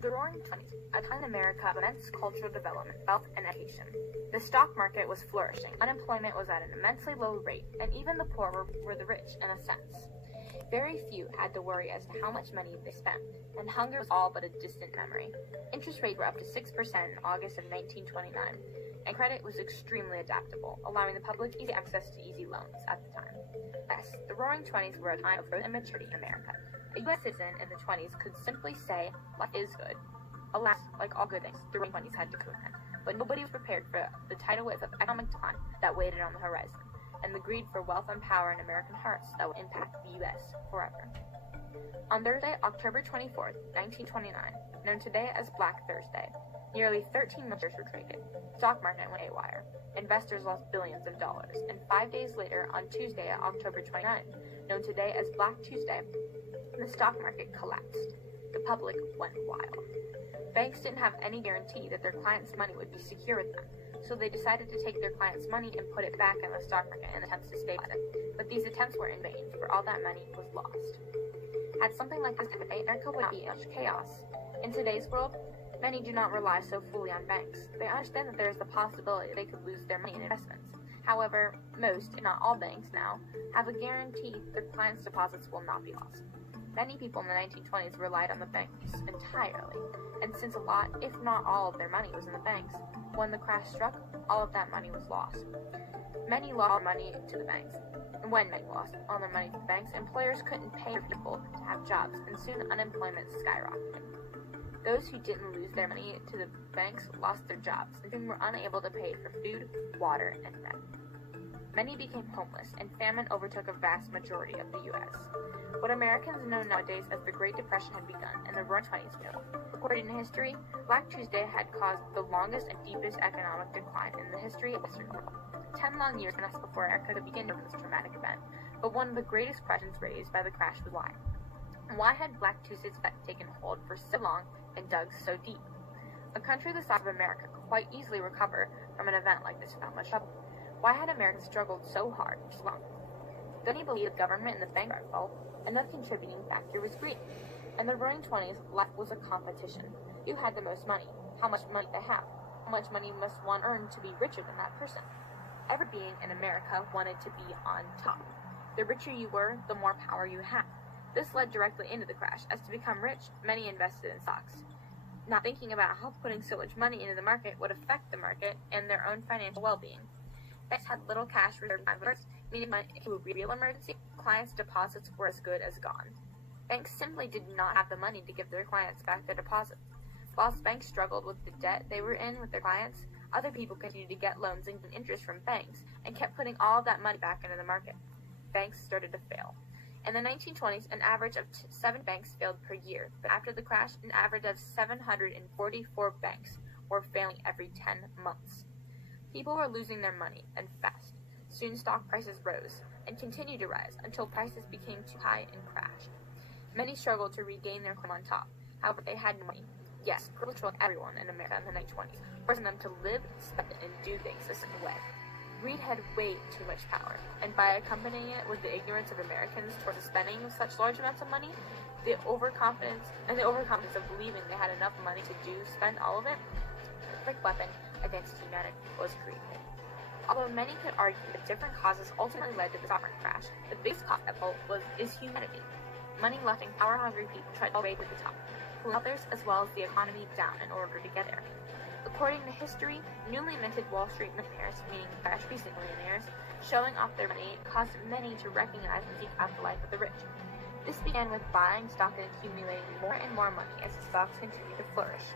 The Roaring Twenties, a time in America of immense cultural development, wealth, and education. The stock market was flourishing, unemployment was at an immensely low rate, and even the poor were the rich in a sense. Very few had to worry as to how much money they spent, and hunger was all but a distant memory. Interest rates were up to 6% in August of 1929, and credit was extremely adaptable, allowing the public easy access to easy loans at the time. Yes, the Roaring Twenties were a time of growth and maturity in America. A U.S. citizen in the 20s could simply say, life is good. Alas, like all good things, the Roaring Twenties had to contend, but nobody was prepared for the tidal wave of economic decline that waited on the horizon, and the greed for wealth and power in American hearts that would impact the U.S. forever. On Thursday, October 24th, 1929, known today as Black Thursday, nearly 13 million shares were traded. The stock market went haywire. Investors lost billions of dollars, and 5 days later, on Tuesday, October 29th, known today as Black Tuesday, the stock market collapsed. The public went wild. Banks didn't have any guarantee that their clients' money would be secure with them, so they decided to take their clients' money and put it back in the stock market in attempts to stabilize it. But these attempts were in vain, for all that money was lost. Had something like this happened, America would not be in such chaos. In today's world, many do not rely so fully on banks. They understand that there is the possibility they could lose their money in investments. However, most, if not all banks now, have a guarantee their clients' deposits will not be lost. Many people in the 1920s relied on the banks entirely, and since a lot, if not all of their money was in the banks, when the crash struck, all of that money was lost. Many lost their money to the banks. And when many lost all their money to the banks, employers couldn't pay people to have jobs, and soon unemployment skyrocketed. Those who didn't lose their money to the banks lost their jobs, and soon were unable to pay for food, water, and rent. Many became homeless, and famine overtook a vast majority of the U.S. What Americans know nowadays as the Great Depression had begun, and the Roaring Twenties knew. According to history, Black Tuesday had caused the longest and deepest economic decline in the history of the Western world. 10 long years passed before America could begin from this traumatic event, but one of the greatest questions raised by the crash was why. Why had Black Tuesday's effect taken hold for so long and dug so deep? A country the size of America could quite easily recover from an event like this without much trouble. Why had Americans struggled so hard for so long? Many believed the government and the bank were at fault. Another contributing factor was greed. In the Roaring Twenties, life was a competition. Who had the most money? How much money they have? How much money must one earn to be richer than that person? Every being in America wanted to be on top. The richer you were, the more power you had. This led directly into the crash, as to become rich, many invested in stocks, not thinking about how putting so much money into the market would affect the market and their own financial well-being. Banks had little cash reserved in first, meaning that if it would be a real emergency, clients' deposits were as good as gone. Banks simply did not have the money to give their clients back their deposits. Whilst banks struggled with the debt they were in with their clients, other people continued to get loans and get interest from banks and kept putting all of that money back into the market. Banks started to fail. In the 1920s, an average of 7 banks failed per year, but after the crash, an average of 744 banks were failing every 10 months. People were losing their money, and fast. Soon stock prices rose, and continued to rise, until prices became too high and crashed. Many struggled to regain their claim on top. However, they had no money. Yes, growth controlled everyone in America in the 1920s, forcing them to live, spend, and do things a certain way. Greed had way too much power, and by accompanying it with the ignorance of Americans towards the spending of such large amounts of money, the overconfidence of believing they had enough money to spend all of it, the perfect weapon against humanity was created. Although many could argue that different causes ultimately led to the stock market crash, the biggest cause at fault is humanity. Money-loving, power-hungry people tried all the way to the top, pulling others as well as the economy down in order to get there. According to history, newly minted Wall Street millionaires, meaning cash recent millionaires, showing off their money caused many to recognize and seek out the life of the rich. This began with buying stock and accumulating more and more money as the stocks continued to flourish.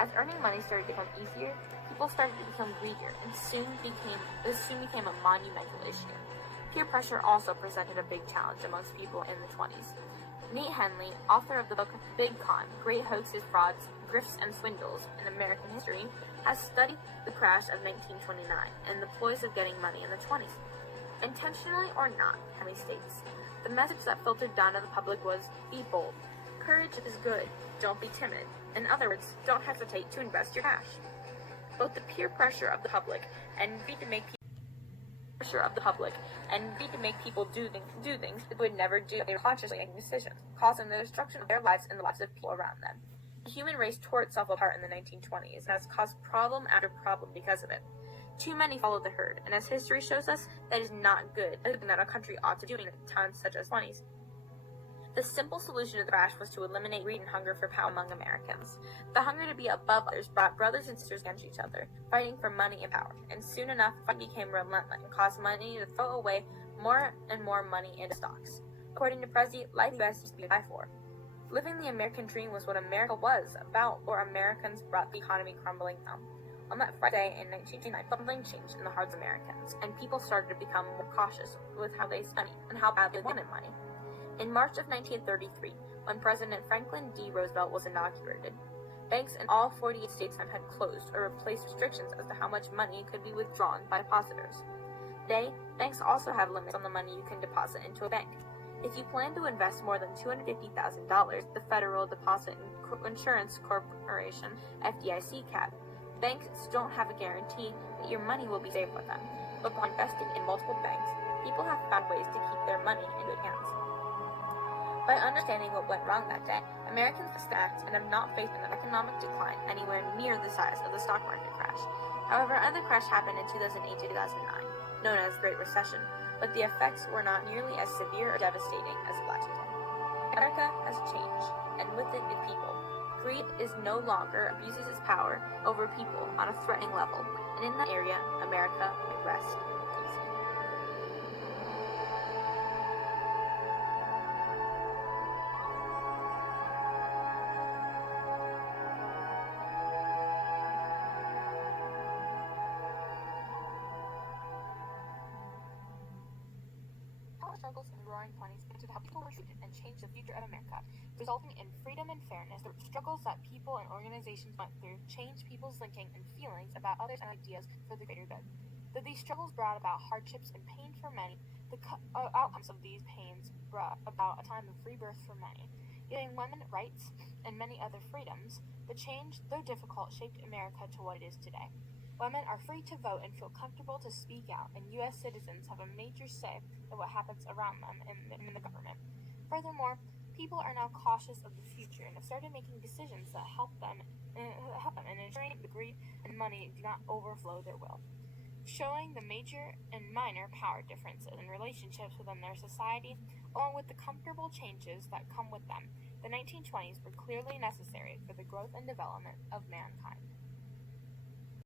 As earning money started to become easier, people started to become greedier, and this soon became a monumental issue. Peer pressure also presented a big challenge amongst people in the 20s. Nate Henley, author of the book Big Con, Great Hoaxes, Frauds, Grifts, and Swindles in American History, has studied the crash of 1929 and the ploys of getting money in the 20s. Intentionally or not, Henley states, the message that filtered down to the public was, be bold. Courage is good. Don't be timid. In other words, don't hesitate to invest your cash. Both the peer pressure of the public and greed to make people do things they would never do. They were consciously making decisions, causing the destruction of their lives and the lives of people around them. The human race tore itself apart in the 1920s and has caused problem after problem because of it. Too many followed the herd, and as history shows us, that is not good, and that a country ought to be doing at times such as 20s. The simple solution to the crash was to eliminate greed and hunger for power among Americans. The hunger to be above others brought brothers and sisters against each other, fighting for money and power, and soon enough, fighting became relentless and caused money to throw away more and more money into stocks. According to Prezi, life in the U.S. used to be die for. Living the American dream was what America was about, or Americans brought the economy crumbling down. On that Friday in 1929, something changed in the hearts of Americans, and people started to become more cautious with how they spent and how badly they wanted money. In March of 1933, when President Franklin D. Roosevelt was inaugurated, banks in all 48 states had closed or replaced restrictions as to how much money could be withdrawn by depositors. Today, banks also have limits on the money you can deposit into a bank. If you plan to invest more than $250,000, the Federal Deposit Insurance Corporation (FDIC) cap, banks don't have a guarantee that your money will be safe with them. But by investing in multiple banks, people have found ways to keep their money in good hands. By understanding what went wrong that day, Americans act and have not faced an economic decline anywhere near the size of the stock market crash. However, another crash happened in 2008-2009, known as Great Recession, but the effects were not nearly as severe or devastating as the last one. America has changed, and with it, its people. Greed is no longer abuses its power over people on a threatening level, and in that area, America may rest easy. Struggles in the Roaring '20s into how people were treated and changed the future of America, resulting in freedom and fairness. The struggles that people and organizations went through changed people's thinking and feelings about others and ideas for the greater good. Though these struggles brought about hardships and pain for many, the outcomes of these pains brought about a time of rebirth for many, giving women rights and many other freedoms. The change, though difficult, shaped America to what it is today. Women are free to vote and feel comfortable to speak out, and U.S. citizens have a major say in what happens around them and in the government. Furthermore, people are now cautious of the future and have started making decisions that help them in ensuring the greed and money do not overflow their will. Showing the major and minor power differences in relationships within their society, along with the comfortable changes that come with them, the 1920s were clearly necessary for the growth and development of mankind.